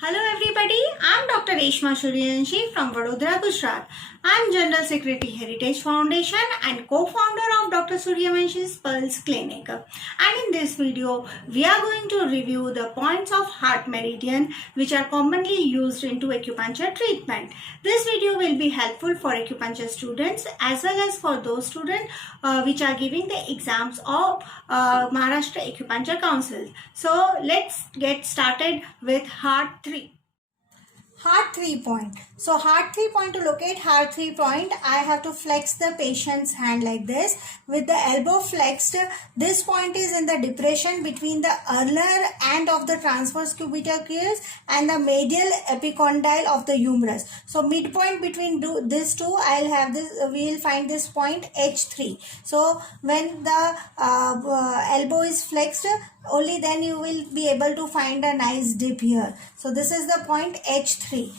Hello everybody, I'm Dr. Reshma Suryavanshi from Vadodara, Gujarat. I'm General Secretary Heritage Foundation and co-founder of Dr. Suryavanshi's Pulse Clinic. And in this video, we are going to review the points of heart meridian which are commonly used into acupuncture treatment. This video will be helpful for acupuncture students as well as for those students which are giving the exams of Maharashtra Acupuncture Council. So let's get started with heart 3. Heart 3 point. So heart 3 point, to locate heart 3 point, I have to flex the patient's hand like this. With the elbow flexed, this point is in the depression between the ulnar end of the transverse cubital crease and the medial epicondyle of the humerus. So midpoint between these two, I'll have this. We will find this point H3. So when the elbow is flexed, only then you will be able to find a nice dip here. So this is the point H3.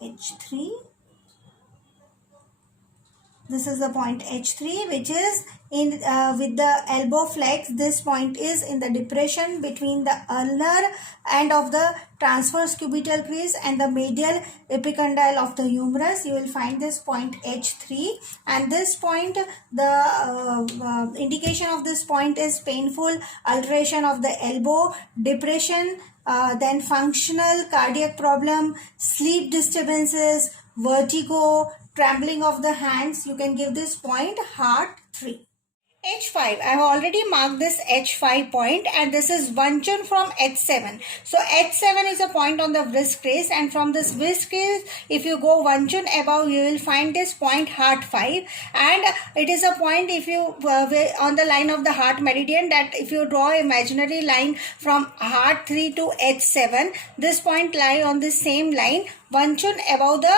H3. This is the point H3, which is in with the elbow flex. This point is in the depression between the ulnar end of the transverse cubital crease and the medial epicondyle of the humerus. You will find this point H3, and this point, the indication of this point is painful alteration of the elbow, depression, then functional cardiac problem, sleep disturbances, vertigo, trembling of the hands. You can give this point heart 3. H5. I have already marked this H5 point, and this is Vanchun from H7. So H7 is a point on the wrist crease, and from this wrist crease, if you go Vanchun above, you will find this point heart 5, and it is a point if you on the line of the heart meridian, that if you draw an imaginary line from heart 3 to H7, this point lie on the same line. Vanchun above the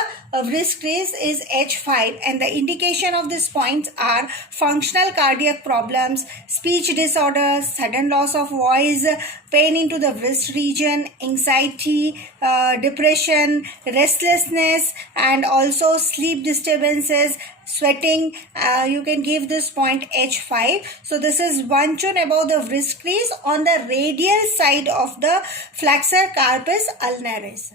wrist crease is H5, and the indication of these points are functional cardiac problems, speech disorders, sudden loss of voice, pain into the wrist region, anxiety, depression, restlessness, and also sleep disturbances, sweating. You can give this point H5. So this is Vanchun above the wrist crease on the radial side of the flexor carpus ulnaris.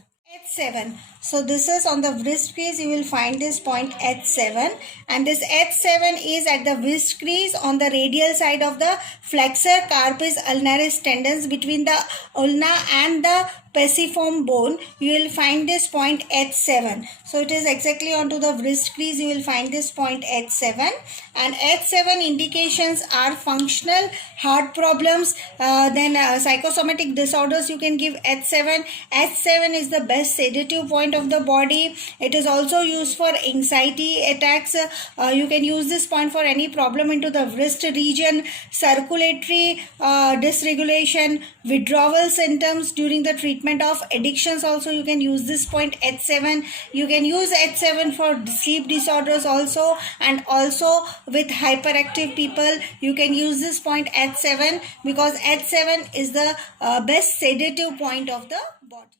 H7. So this is on the wrist crease. You will find this point H7, and this H7 is at the wrist crease on the radial side of the flexor carpus ulnaris tendons between the ulna and the pisiform bone. You will find this point H7. So it is exactly onto the wrist crease. You will find this point H7, and H7 indications are functional heart problems, then psychosomatic disorders. You can give H7. H7 is the best sedative point of the body. It is also used for anxiety attacks. You can use this point for any problem into the wrist region, circulatory dysregulation, withdrawal symptoms during the treatment of addictions. Also you can use this point H7. You can use H7 for sleep disorders also, and also with hyperactive people you can use this point H7, because H7 is the best sedative point of the body.